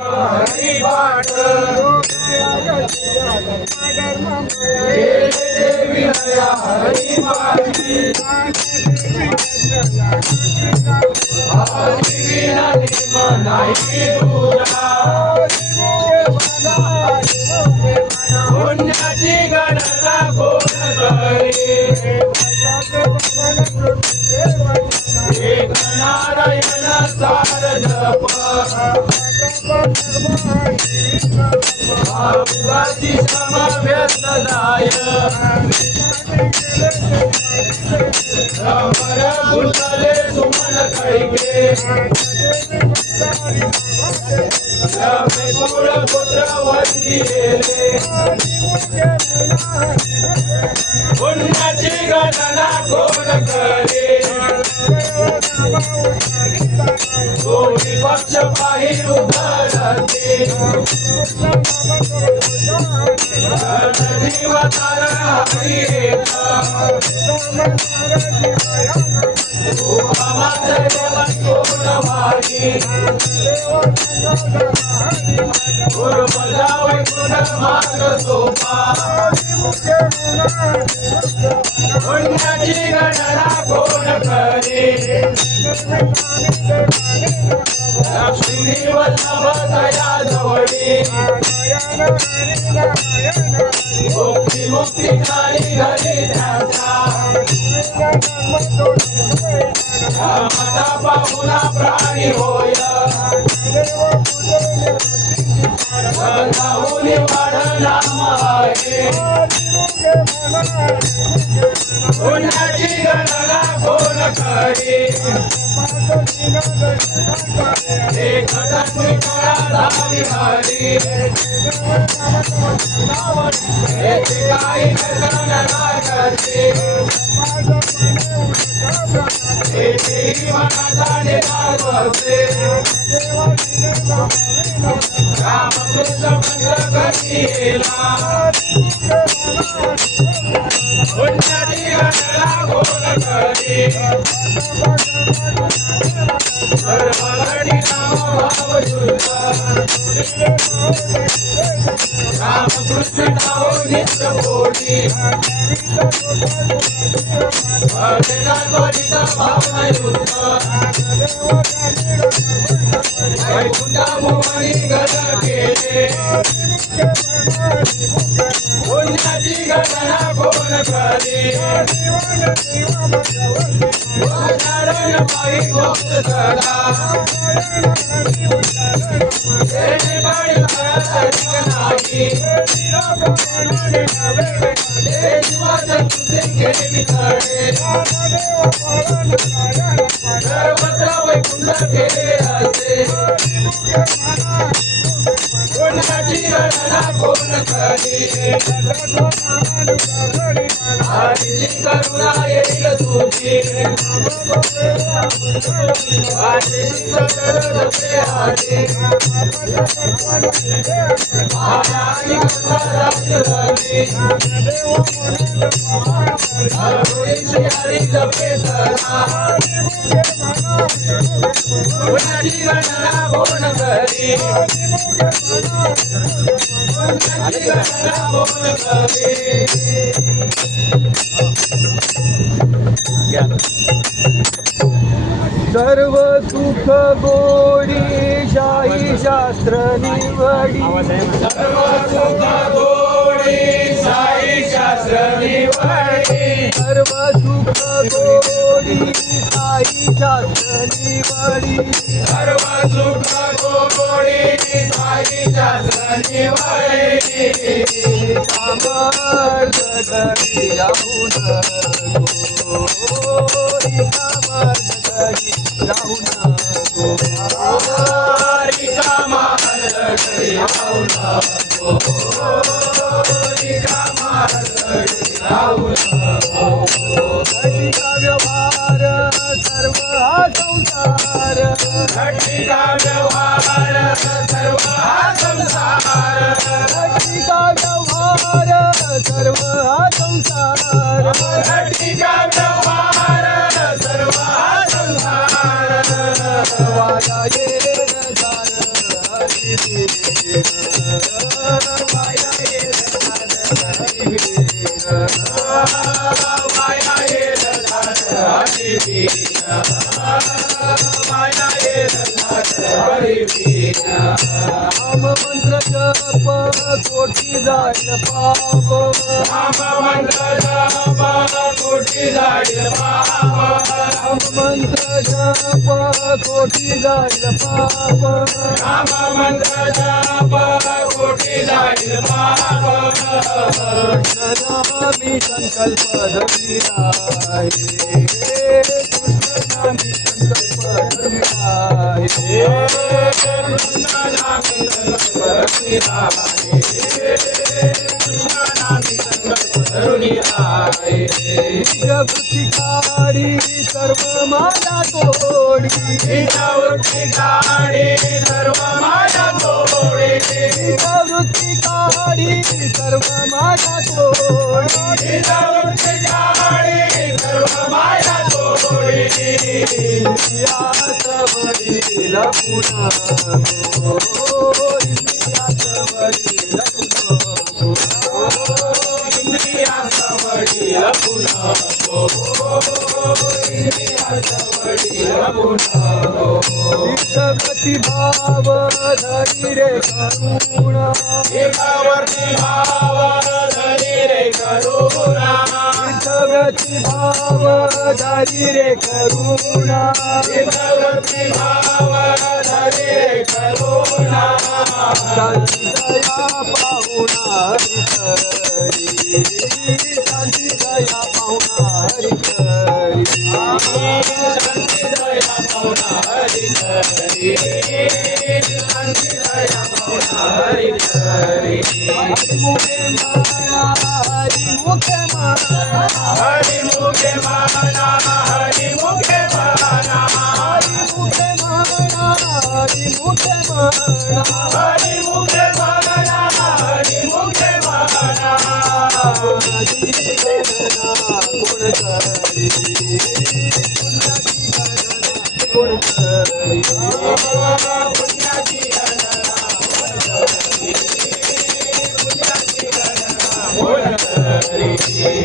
हरिपाठ देवी दया हरिपाठी आदिवीना नाही दूरा पुण्याची गणना कोण करी एक नारायण सार जप आरुगाची समव्यस्त जाय अमर गुंतले सुमन खळगे कुळ पुत्र वंदी गेले पुण्याची गणना कोण करे दोन्ही पक्ष पाही उधळते जीवतार हरी एक मात्र देवन कोण भारी गुरु बजावे गुण मार्ग सोपा पुण्याची गणना कोण करे लक्ष्मी वल्लभ दया जवळी मुक्ती मुक्ती काही घरी त्याच्या मता पाहुणा प्राणी होय सदाहुनी वाढ नाम आहे पुण्याची गणना कोण करे एक तत्वी कळा धावी हरी येथे काही व्यसन करते येथेही मनाचा निराग वसे रामकृष्ण मंत्र कधी येला पुण्याची गणना कोण करे सर्व घटी नाम भाव शुद्ध रामकृष्ण नाव नित्य कोटी त्वरित भावना युक्त वैकुंठ भुवनी गत केले पुण्याची गणना कोण करे नारायण पायी गोप्त सदा बाळी अधिक नाही जीवाचं तुझे गेले मिळाले सर्वत्र वैकुंठ केले असे पुण्याची गणना कोण करे हरीची करुणा येईल तुझी आशिषी सकल जपे हरी आयानी कथा राज्य धरी हरी हरी जपे सदा पुण्याची गणना कोण करी पुण्याची गणना कोण करे सर्व सुख गोडी शाही शास्त्र निवडी सर्व सुख गोडी शाही शास्त्र निवडी सर्व सुख गोडी शाही शास्त्र निवडी सर्व सुख गोडी शाही शास्त्र निवडी कामार्थ घरी राहून गोरी कामार्थ घरी राहून गोरी कामार्थ घरी राहून गोरी कामार्थ घरी राहून घटिका व्यवहार सर्व हा संसार घटिका व्यवहार सर्व हा संसार घटिका व्यवहार सर्व हा संसार घटिका व्यवहार सर्व हा संसार वाया येन दार हरी माया येल झाड हरी वीण माया येल झाड हरी वीण माया येल झाड हरी वीण नाम मंत्र जप कोटी जाईल पाप नाम मंत्र जप कोटी जाईल पाप नाम मंत्र जप कोटी जाईल पाप नाम मंत्र जप कोटी जाईल पाप कृष्णनामी संकल्प धरिला कृष्णनामी संकल्प धरिला कृष्ण नामी संकल्प धरुनिला कृष्ण नामी संकल्प धरुनिला वृत्ती काढी सर्व माया तोडी वृत्ती काढी सर्व माया तोडे वृत्ती काढी सर्व माया तोडी वृत्ती काढी सर्व माया तोडे इंद्रियात वडील पुन्हा इंद्रियात वडील इंद्रिया सवडील पुन्हा इंद्रिया सवडील पुन्हा विषवती भाव धरी रे करुणा एकावरती भाव धरी रे करुणा विषवती भाव धरी रे करुणा एकावरती भाव धरी रे करुणा शांती दया पाहुणा हरी करी शांती दया पाहुणा हरी करी शांती दया पाहुणा हरी करी शांती दया पाहुणा हरी करी हरिमुखे म्हणा हरिमुखे म्हणा हरिमुखे म्हणा हरिमुखे म्हणा हरिमुखे म्हणा हरिमुखे म्हणा हरिमुखे म्हणा हरिमुखे म्हणा कोणाची गणना कोण करी कोण करी पुण्याची गणना कोण करी पुण्याची गणना कोण करी